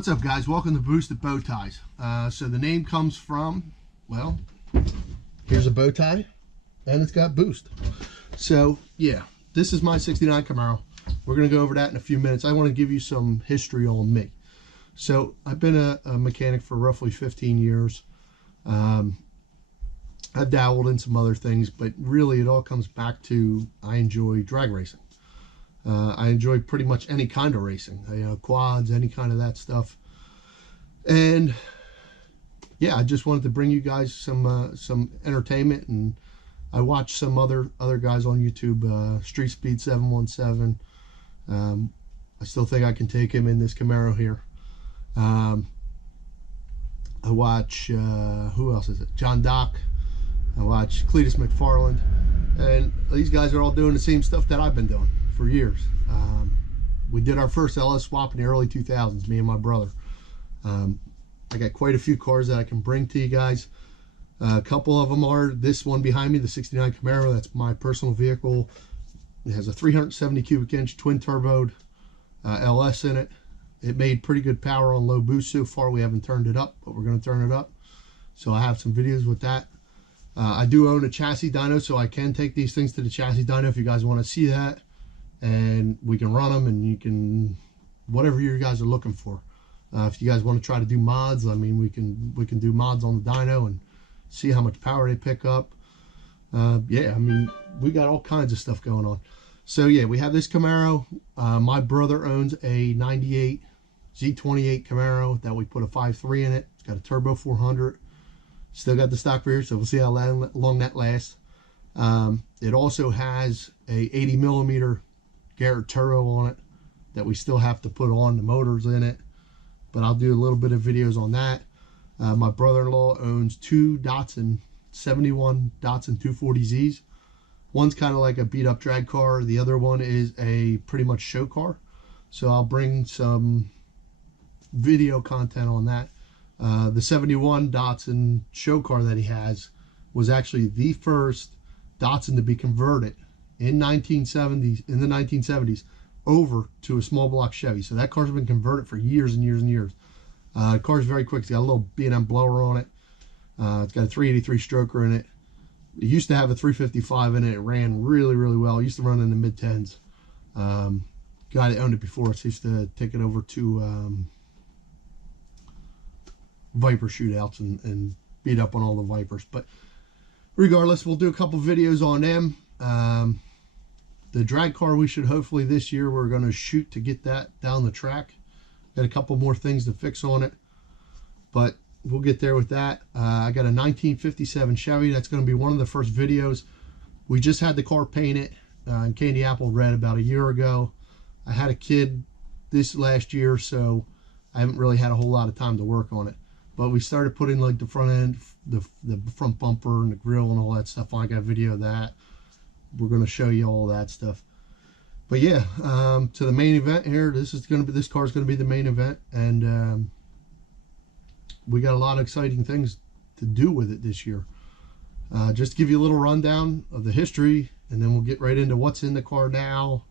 What's up, guys? Welcome to Boosted Bow Ties. So the name comes from, well, here's a bow tie and it's got boost. So yeah, this is my 69 Camaro. We're going to go over that in a few minutes. I want to give you some history on me. So I've been a mechanic for roughly 15 years. I've dabbled in some other things, but really it all comes back to I enjoy drag racing. I enjoy pretty much any kind of racing, you know, quads, any kind of that stuff. And yeah, I just wanted to bring you guys some entertainment. And I watched some other guys on YouTube, Street Speed 717. I still think I can take him in this Camaro here. I watch who else is it? John Dock. I watch Cletus McFarland, and these guys are all doing the same stuff that I've been doing for years. We did our first LS swap in the early 2000s, me and my brother. I got quite a few cars that I can bring to you guys. A couple of them are this one behind me, the 69 Camaro. That's my personal vehicle. It has a 370 cubic inch twin turboed LS in it. It made pretty good power on low boost so far. We haven't turned it up, but we're going to turn it up. So I have some videos with that. I do own a chassis dyno, so I can take these things to the chassis dyno if you guys want to see that. And we can run them, and you can, whatever you guys are looking for. If you guys want to try to do mods, I mean, we can do mods on the dyno and see how much power they pick up. Yeah, I mean, we got all kinds of stuff going on. So yeah, we have this Camaro. My brother owns a 98 Z28 Camaro that we put a 5.3 in it. It's got a turbo 400. Still got the stock rear, so we'll see how long that lasts. It also has a 80 millimeter Garrett turbo on it that we still have to put on. The motors in it, but I'll do a little bit of videos on that. My brother-in-law owns two Datsun 71 Datsun 240Zs. One's kind of like a beat up drag car. The other one is a pretty much show car. So I'll bring some video content on that. The 71 Datsun show car that he has was actually the first Datsun to be converted in the 1970s over to a small block Chevy. So that car's been converted for years and years and years. The car's very quick. It's got a little B&M blower on it. It's got a 383 stroker in it. It used to have a 355 in it. It ran really, really well. It used to run in the mid-10s. Guy that owned it before us used to take it over to Viper shootouts and beat up on all the Vipers. But regardless, we'll do a couple videos on them. The drag car, we should hopefully this year, we're going to shoot to get that down the track. Got a couple more things to fix on it, but we'll get there with that. I got a 1957 Chevy. That's going to be one of the first videos. We just had the car painted in Candy Apple Red about a year ago. I had a kid this last year, so I haven't really had a whole lot of time to work on it. But we started putting like the front end, the front bumper and the grill and all that stuff on. I got a video of that. We're going to show you all that stuff. But yeah, to the main event here. This car is going to be the main event, and we got a lot of exciting things to do with it this year. Just to give you a little rundown of the history, and then we'll get right into what's in the car now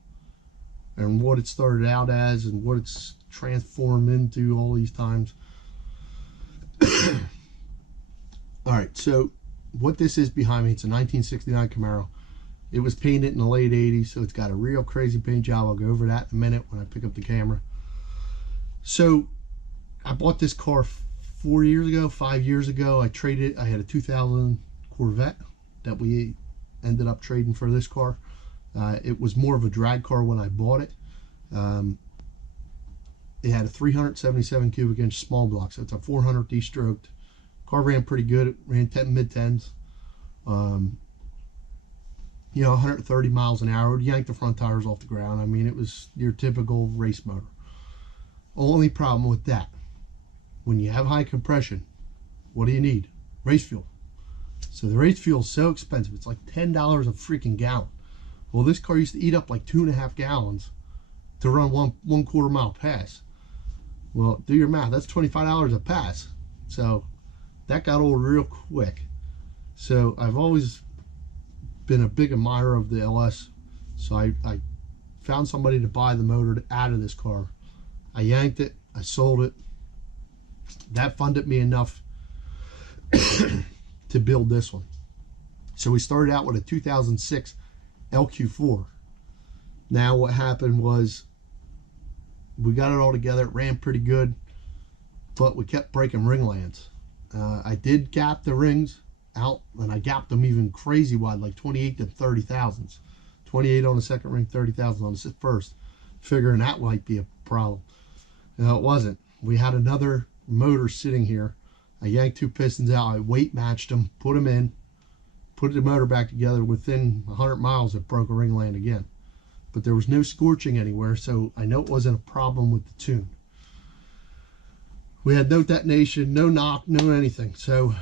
and what it started out as and what it's transformed into all these times. All right, so what this is behind me, it's a 1969 Camaro. It was painted in the late 80s, so it's got a real crazy paint job. I'll go over that in a minute when I pick up the camera. So I bought this car 5 years ago. I traded. I had a 2000 Corvette that we ended up trading for this car. It was more of a drag car when I bought it. It had a 377 cubic inch small block, so it's a 400 D-stroked. Car ran pretty good. It ran mid-10s. You know, 130 miles an hour. It would yank the front tires off the ground. I mean, it was your typical race motor. Only problem with that, when you have high compression, what do you need? Race fuel. So the race fuel is so expensive. It's like $10 a freaking gallon. Well, this car used to eat up like 2.5 gallons to run one quarter mile pass. Well, do your math. That's $25 a pass. So that got old real quick. So I've always been a big admirer of the LS. So I found somebody to buy the motor out of this car. I yanked it. I sold it. that funded me enough to build this one. So we started out with a 2006 LQ4. Now what happened was we got it all together. It ran pretty good, but we kept breaking ring lands. I did gap the rings out, and I gapped them even crazy wide, like 28 to 30 thousandths. 28 on the second ring, 30 thousandths on the first, figuring that might be a problem. No, it wasn't. We had another motor sitting here. I yanked two pistons out. I weight matched them, put them in, put the motor back together. Within 100 miles, it broke a ring land again. But there was no scorching anywhere, so I know it wasn't a problem with the tune. We had no detonation, no knock, no anything. So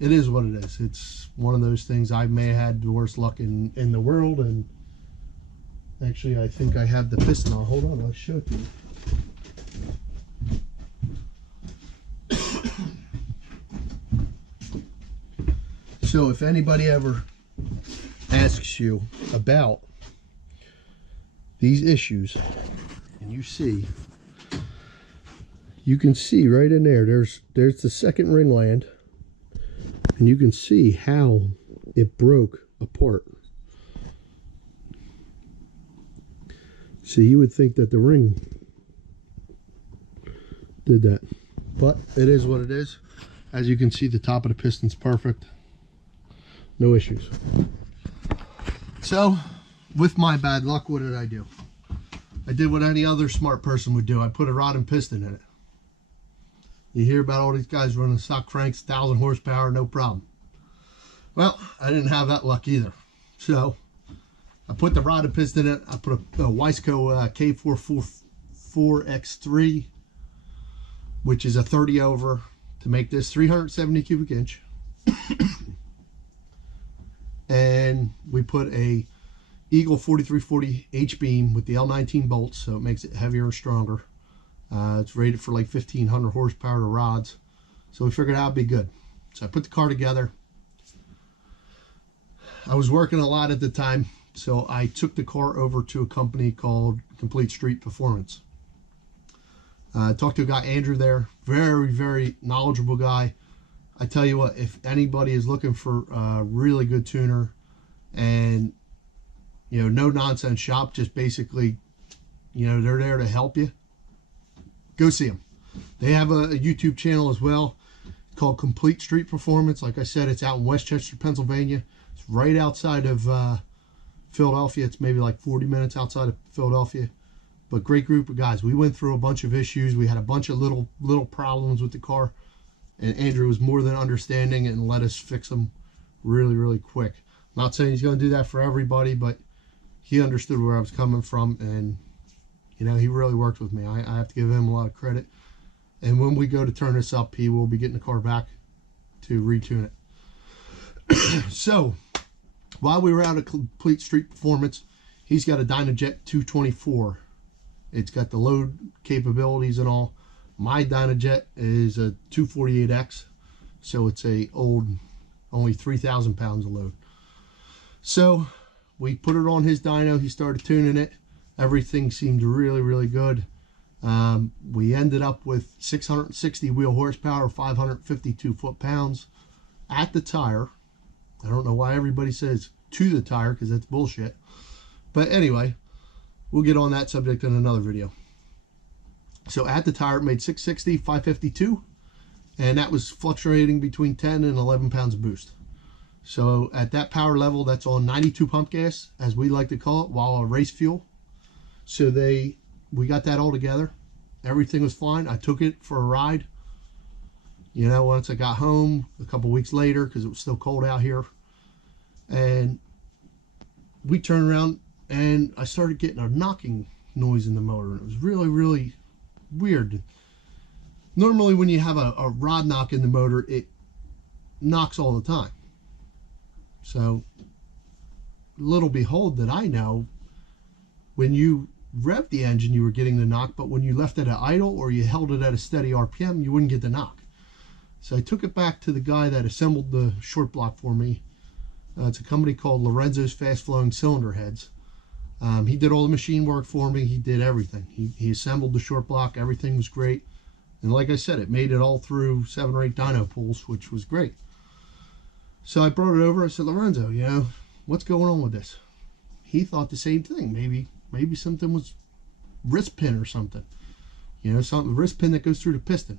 it is what it is. It's one of those things. I may have had the worst luck in the world. And actually, I think I have the piston on. Hold on, I'll show it to you. So if anybody ever asks you about these issues, and you can see right in there's the second ring land, and you can see how it broke apart. So you would think that the ring did that, but it is what it is. As you can see, the top of the piston's perfect. No issues. So, with my bad luck, what did I do? I did what any other smart person would do. I put a rod and piston in it. You hear about all these guys running stock cranks, 1,000 horsepower, no problem. Well, I didn't have that luck either. So, I put the rod and piston in it. I put a Wiseco K444X3, which is a 30 over, to make this 370 cubic inch. And we put a Eagle 4340 H-beam with the L19 bolts, so it makes it heavier and stronger. It's rated for like 1,500 horsepower to rods, so we figured that would be good. So I put the car together. I was working a lot at the time, so I took the car over to a company called Complete Street Performance. Talked to a guy, Andrew, there. Very, very knowledgeable guy. I tell you what, if anybody is looking for a really good tuner and, you know, no nonsense shop, just basically, you know, they're there to help you, go see them. They have a YouTube channel as well called Complete Street Performance. Like I said, it's out in Westchester, Pennsylvania. It's right outside of Philadelphia. It's maybe like 40 minutes outside of Philadelphia. But great group of guys. We went through a bunch of issues. We had a bunch of little problems with the car. And Andrew was more than understanding and let us fix them really, really quick. I'm not saying he's going to do that for everybody, but he understood where I was coming from, and, you know, he really worked with me. I have to give him a lot of credit. And when we go to turn this up, he will be getting the car back to retune it. So, while we were out at Complete Street Performance, he's got a Dynajet 224. It's got the load capabilities and all. My Dynajet is a 248X, so it's a old, only 3,000 pounds of load. So we put it on his dyno. He started tuning it. Everything seemed really, really good. We ended up with 660 wheel horsepower, 552 foot-pounds at the tire. I don't know why everybody says to the tire, because that's bullshit. But anyway, we'll get on that subject in another video. So at the tire, it made 660, 552, and that was fluctuating between 10 and 11 pounds of boost. So at that power level, that's on 92 pump gas, as we like to call it, while race fuel. So we got that all together. Everything was fine. I took it for a ride. You know, once I got home a couple weeks later, because it was still cold out here, and we turned around and I started getting a knocking noise in the motor. It was really, really weird. Normally when you have a rod knock in the motor, it knocks all the time. So little behold that I know, when you rev the engine you were getting the knock, but when you left it at idle or you held it at a steady RPM, you wouldn't get the knock. So I took it back to the guy that assembled the short block for me. It's a company called Lorenzo's Fast Flowing Cylinder Heads. He did all the machine work for me. He did everything. He assembled the short block. Everything was great. And like I said, it made it all through 7 or 8 dyno pulls, which was great. So I brought it over. I said, Lorenzo, you know, what's going on with this? He thought the same thing. Maybe something was wrist pin or something. You know, something wrist pin that goes through the piston.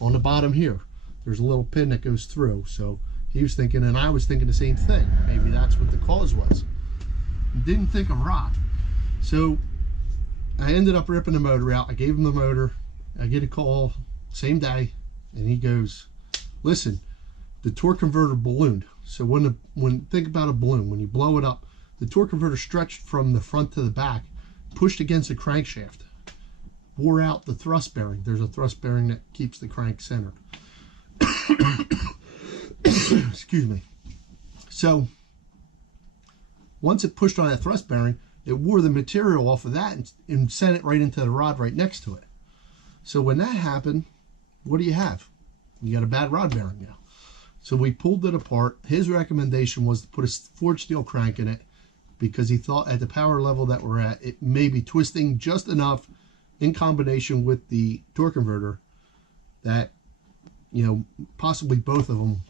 On the bottom here, there's a little pin that goes through. So he was thinking, and I was thinking the same thing. Maybe that's what the cause was. Didn't think of rot. So I ended up ripping the motor out. I gave him the motor. I get a call same day, and he goes, listen, the torque converter ballooned. So when think about a balloon, when you blow it up, the torque converter stretched from the front to the back, pushed against the crankshaft, wore out the thrust bearing. There's a thrust bearing that keeps the crank centered. Excuse me. So once it pushed on that thrust bearing, it wore the material off of that and sent it right into the rod right next to it. So when that happened, what do you have? You got a bad rod bearing now. So we pulled it apart. His recommendation was to put a forged steel crank in it because he thought at the power level that we're at, it may be twisting just enough in combination with the torque converter that, you know, possibly both of them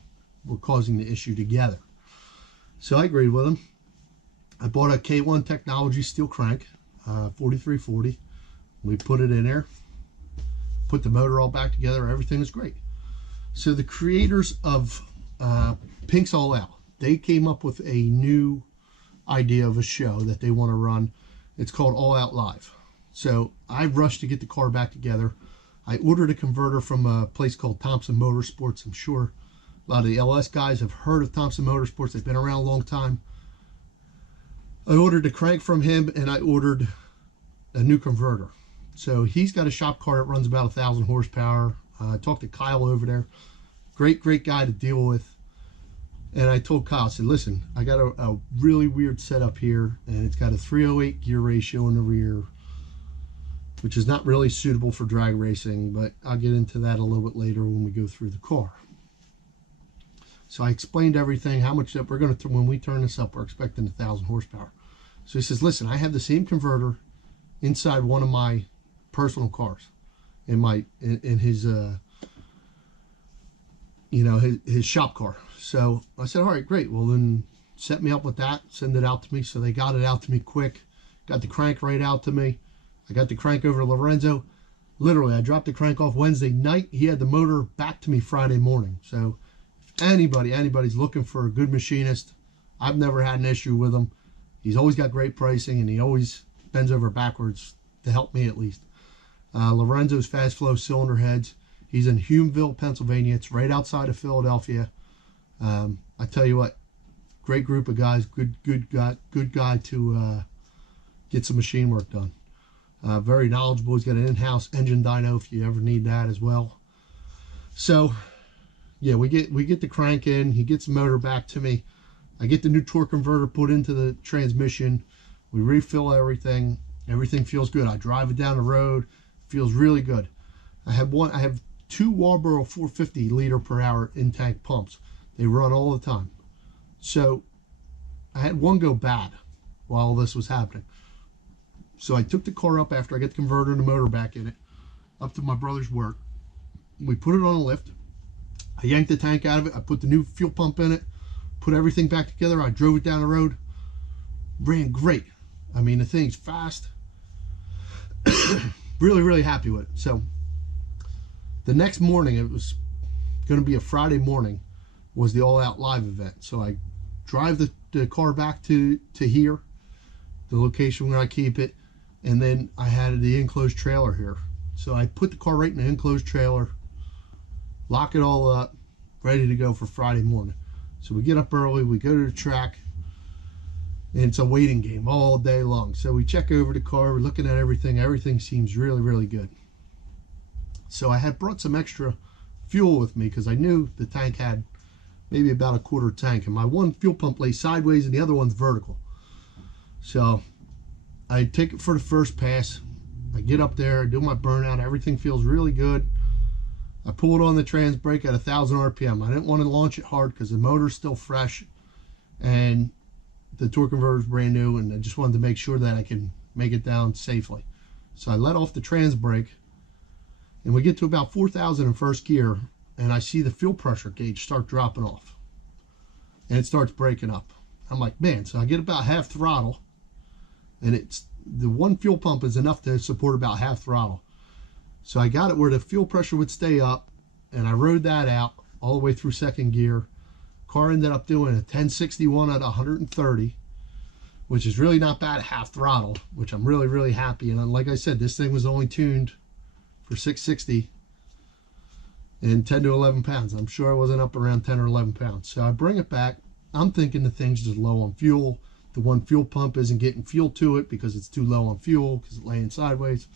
were causing the issue together. So I agreed with him. I bought a K1 Technology steel crank, 4340. We put it in there, put the motor all back together. Everything is great. So the creators of Pink's All Out, they came up with a new idea of a show that they want to run. It's called All Out Live. So I rushed to get the car back together. I ordered a converter from a place called Thompson Motorsports. I'm sure a lot of the LS guys have heard of Thompson Motorsports. They've been around a long time. I ordered a crank from him, and I ordered a new converter. So he's got a shop car that runs about 1,000 horsepower. I talked to Kyle over there. Great guy to deal with. And I told Kyle, I said, listen, I got a really weird setup here, and it's got a 308 gear ratio in the rear, which is not really suitable for drag racing, but I'll get into that a little bit later when we go through the car. So I explained everything, how much that we're going to, when we turn this up, we're expecting 1,000 horsepower. So he says, listen, I have the same converter inside one of my personal cars, in his you know, his shop car. So I said, all right, great. Well, then set me up with that, send it out to me. So they got it out to me quick, got the crank right out to me. I got the crank over to Lorenzo. Literally, I dropped the crank off Wednesday night. He had the motor back to me Friday morning. So if anybody's looking for a good machinist, I've never had an issue with him. He's always got great pricing, and he always bends over backwards to help me at least. Lorenzo's Fast Flow Cylinder Heads. He's in Humeville, Pennsylvania. It's right outside of Philadelphia. I tell you what, great group of guys. Good guy to get some machine work done. Very knowledgeable. He's got an in-house engine dyno if you ever need that as well. So yeah, we get the crank in. He gets the motor back to me. I get the new torque converter put into the transmission. We refill everything. Everything feels good. I drive it down the road. Feels really good. I have 2 Walboro 450 liter per hour in-tank pumps. They run all the time. So I had one go bad while this was happening. So I took the car up after I got the converter and the motor back in it, up to my brother's work. We put it on a lift. I yanked the tank out of it. I put the new fuel pump in it, put everything back together. I drove it down the road. Ran great. I mean, the thing's fast. Really happy with it. So the next morning, it was going to be a Friday morning, was the All Out Live event. So I drive the car back to here, the location where I keep it, and then I had the enclosed trailer here. So I put the car right in the enclosed trailer, lock it all up, ready to go for Friday morning. So we get up early, we go to the track, and it's a waiting game all day long. So we check over the car, we're looking at everything. Everything seems really good. So I had brought some extra fuel with me because I knew the tank had maybe about a quarter tank, and my one fuel pump lay sideways and the other one's vertical. So I take it for the first pass. I get up there, I do my burnout, everything feels really good. I pull it on the trans brake at 1,000 RPM. I didn't want to launch it hard because the motor's still fresh and the torque converter is brand new, and I just wanted to make sure that I can make it down safely. So I let off the trans brake, And we get to about 4,000 in first gear, and I see the fuel pressure gauge start dropping off. And it starts breaking up. I'm like, man, so I get about half throttle, and it's the one fuel pump is enough to support about half throttle. So I got it where the fuel pressure would stay up, and I rode that out all the way through second gear. Car ended up doing a 1061 at 130, which is really not bad at half throttle, which I'm really, really happy. And like I said, this thing was only tuned for 660 and 10 to 11 pounds. I'm sure I wasn't up around 10 or 11 pounds. So I bring it back. I'm thinking the thing's just low on fuel. The one fuel pump isn't getting fuel to it because it's too low on fuel because it's laying sideways.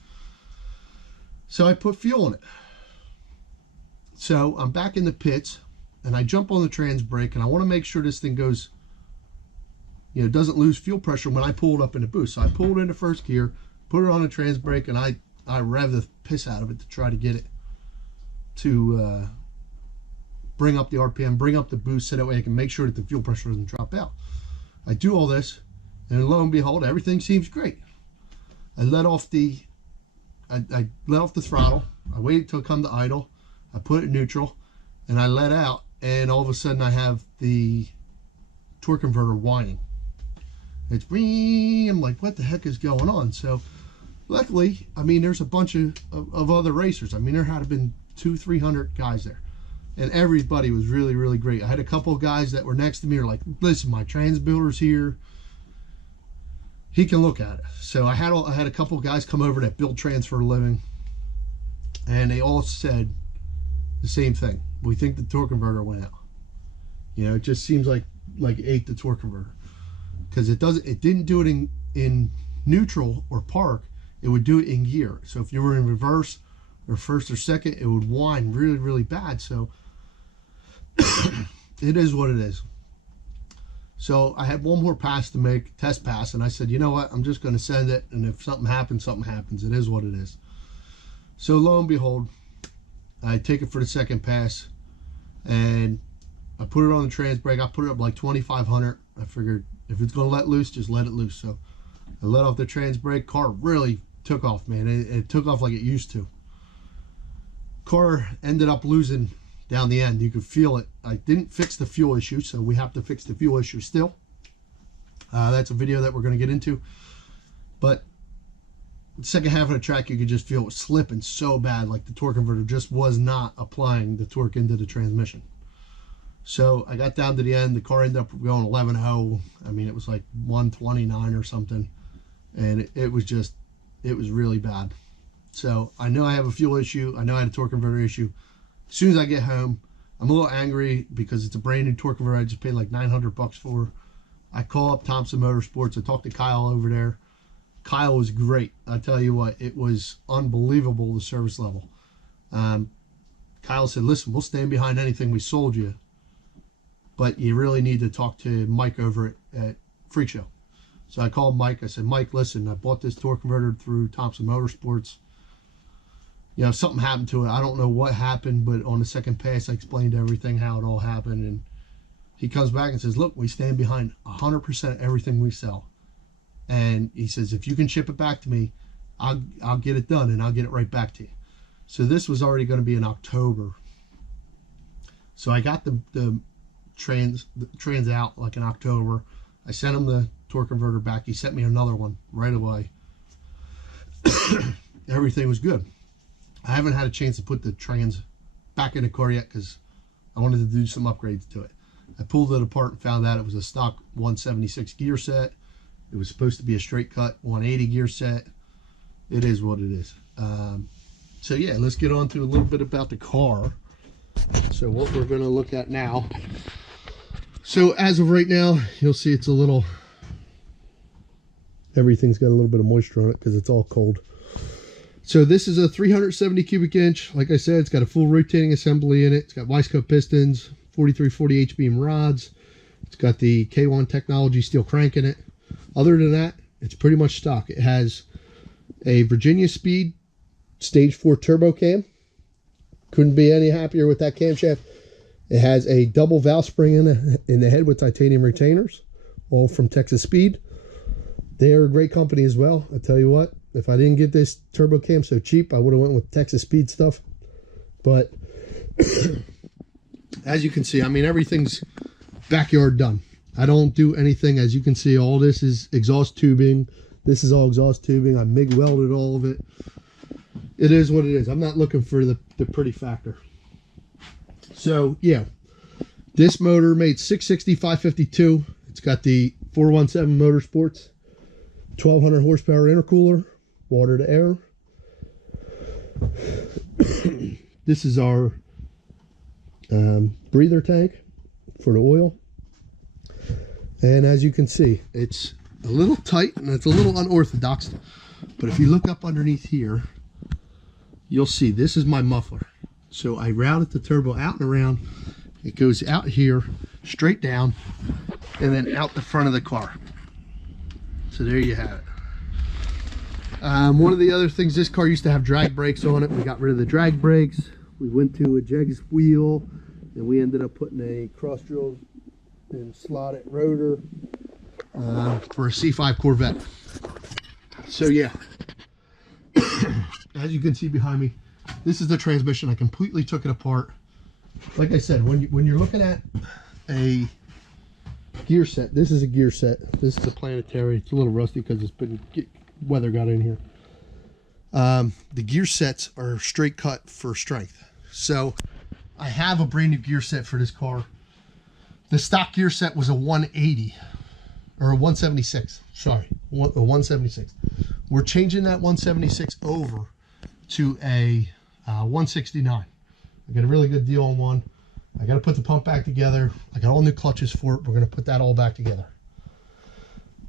So I put fuel in it. So I'm back in the pits, and I jump on the trans brake, and I want to make sure this thing goes, you know, doesn't lose fuel pressure when I pull it up in the boost. So I pulled it into first gear, put it on the trans brake, and I rev the piss out of it to try to get it to bring up the RPM, bring up the boost, so that way I can make sure that the fuel pressure doesn't drop out. I do all this, and lo and behold, everything seems great. I let off the throttle. I waited till it come to idle. I put it in neutral, and I let out, and all of a sudden I have the torque converter whining. It's ring. I'm like, what the heck is going on? So luckily, I mean, there's a bunch of other racers. I mean, there had been 200-300 guys there, and everybody was really, really great. I had a couple of guys that were next to me were like, listen, my trans builder's here. He can look at it. So I had a couple of guys come over that build trans for a living, and they all said the same thing. We think the torque converter went out. You know, it just seems like it ate the torque converter, because it didn't do it in neutral or park. It would do it in gear. So if you were in reverse or first or second, it would whine really, really bad. So it is what it is. So I had one more pass to make, test pass, and I said, you know what, I'm just going to send it, and if something happens, something happens. It is what it is. So lo and behold, I take it for the second pass, and I put it on the trans brake. I put it up like 2,500. I figured if it's going to let loose, just let it loose. So I let off the trans brake. Car really took off, man. It took off like it used to. Car ended up losing down the end. You could feel it. I didn't fix the fuel issue, so we have to fix the fuel issue still. That's a video that we're going to get into. But the second half of the track, you could just feel it slipping so bad, like the torque converter just was not applying the torque into the transmission. So I got down to the end. The car ended up going 11.0. I mean, it was like 129 or something, and it was really bad. So I know I have a fuel issue. I know I had a torque converter issue. As soon as I get home, I'm a little angry because it's a brand new torque converter I just paid like $900 for. I call up Thompson Motorsports. I talked to Kyle over there. Kyle was great. I tell you what, it was unbelievable, the service level. Kyle said, listen, we'll stand behind anything we sold you, but you really need to talk to Mike over at Freak Show. So I called Mike. I said, Mike, listen, I bought this torque converter through Thompson Motorsports. You know, something happened to it. I don't know what happened, but on the second pass, I explained everything, how it all happened. And he comes back and says, look, we stand behind 100% of everything we sell. And he says, if you can ship it back to me, I'll get it done, and I'll get it right back to you. So this was already going to be in October. So I got the trans out like in October. I sent him the torque converter back. He sent me another one right away. Everything was good. I haven't had a chance to put the trans back in the car yet because I wanted to do some upgrades to it. I pulled it apart and found out it was a stock 176 gear set. It was supposed to be a straight cut 180 gear set. It is what it is. So yeah, let's get on to a little bit about the car. So what we're going to look at now. So as of right now, you'll see it's a little, everything's got a little bit of moisture on it because it's all cold. So this is a 370 cubic inch. Like I said, it's got a full rotating assembly in it. It's got Wiseco pistons, 4340 H-beam rods. It's got the K1 technology steel crank in it. Other than that, it's pretty much stock. It has a Virginia Speed Stage 4 turbo cam. Couldn't be any happier with that camshaft. It has a double valve spring in the head with titanium retainers, all from Texas Speed. They are a great company as well. I tell you what, If I didn't get this turbo cam so cheap, I would have went with Texas Speed stuff. But as you can see, I mean, everything's backyard done. I don't do anything. As you can see, all this is exhaust tubing. This is all exhaust tubing. I MIG welded all of it. It is what it is. I'm not looking for the pretty factor. So yeah, this motor made 660 552. It's got the 417 Motorsports 1200 horsepower intercooler, water to air. This is our breather tank for the oil. And as you can see, it's a little tight and it's a little unorthodox. But if you look up underneath here, you'll see this is my muffler. So I routed the turbo out and around. It goes out here, straight down, and then out the front of the car. So there you have it. One of the other things, this car used to have drag brakes on it. We got rid of the drag brakes. We went to a jegs wheel, and we ended up putting a cross drill and slotted rotor for a C5 Corvette. So yeah, as you can see behind me, this is the transmission. I completely took it apart. Like I said, when you're looking at a gear set, this is a gear set. This is a planetary. It's a little rusty because it's been weather got in here. The gear sets are straight cut for strength. So I have a brand new gear set for this car. The stock gear set was a 180 or a 176. Sorry, a 176. We're changing that 176 over to a 169. I got a really good deal on one. I got to put the pump back together. I got all new clutches for it. We're going to put that all back together.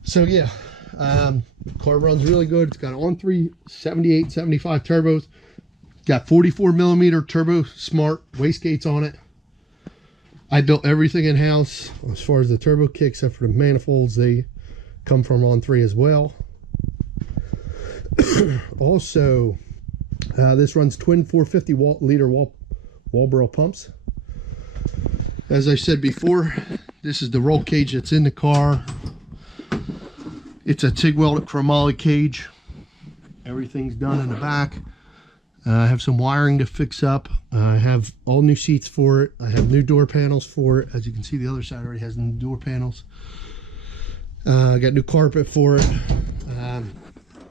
So yeah, car runs really good. It's got on 3 78 75 turbos. Got 44 millimeter turbo smart wastegates on it. I built everything in house as far as the turbo kit, except for the manifolds. They come from on 3 as well. Also, this runs twin 450 liter Walbro pumps. As I said before, this is the roll cage that's in the car. It's a TIG welded chromoly cage. Everything's done in the back. I have some wiring to fix up. I have all new seats for it. I have new door panels for it. As you can see, the other side already has new door panels. I got new carpet for it.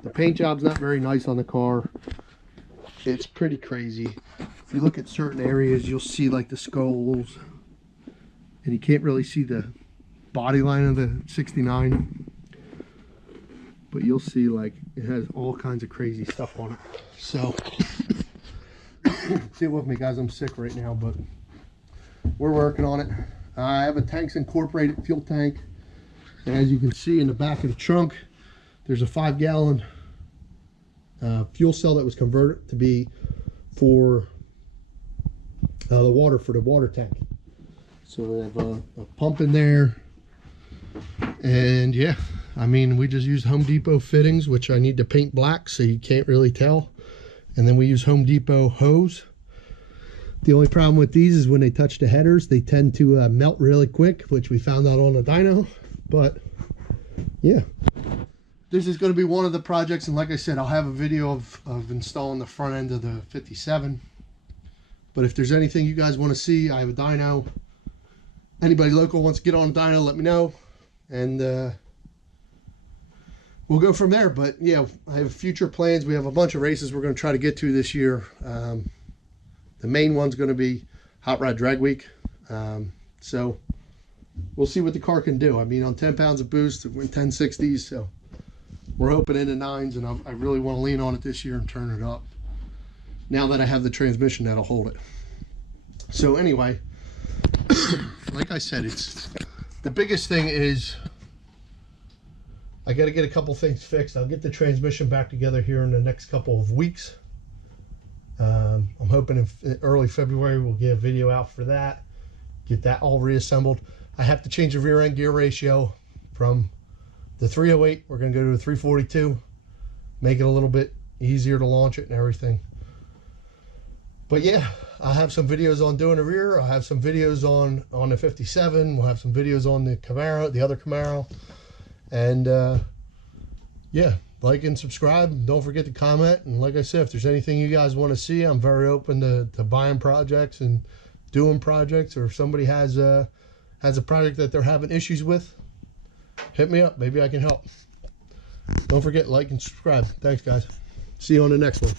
The paint job's not very nice on the car. It's pretty crazy. If you look at certain areas, you'll see like the skulls, and you can't really see the body line of the 69, but you'll see like it has all kinds of crazy stuff on it. So stay with me, guys. I'm sick right now, but we're working on it. I have a Tanks Incorporated fuel tank, and as you can see in the back of the trunk, there's a 5-gallon fuel cell that was converted to be for the water for the water tank. So we have a pump in there, and yeah, I mean, we just use Home Depot fittings, which I need to paint black so you can't really tell, and then we use Home Depot hose. The only problem with these is when they touch the headers, they tend to melt really quick, which we found out on the dyno. But yeah, this is going to be one of the projects, and like I said, I'll have a video of installing the front end of the 57. But if there's anything you guys want to see, I have a dyno. Anybody local wants to get on a dyno, let me know, and we'll go from there. But yeah, I have future plans. We have a bunch of races we're going to try to get to this year. The main one's going to be Hot Rod Drag Week. So we'll see what the car can do. I mean, on 10 pounds of boost, it went 1060s, so we're hoping into 9s, and I really want to lean on it this year and turn it up now that I have the transmission that'll hold it. So anyway, like I said, it's the biggest thing is I got to get a couple things fixed. I'll get the transmission back together here in the next couple of weeks. I'm hoping in early February we'll get a video out for that, get that all reassembled. I have to change the rear end gear ratio from the 308. We're going to go to a 342, make it a little bit easier to launch it and everything. But yeah, I'll have some videos on doing the rear. I'll have some videos on the 57. We'll have some videos on the Camaro, the other Camaro. And yeah, like and subscribe. Don't forget to comment. And like I said, if there's anything you guys want to see, I'm very open to buying projects and doing projects. Or if somebody has a project that they're having issues with, hit me up. Maybe I can help. Don't forget, like and subscribe. Thanks, guys. See you on the next one.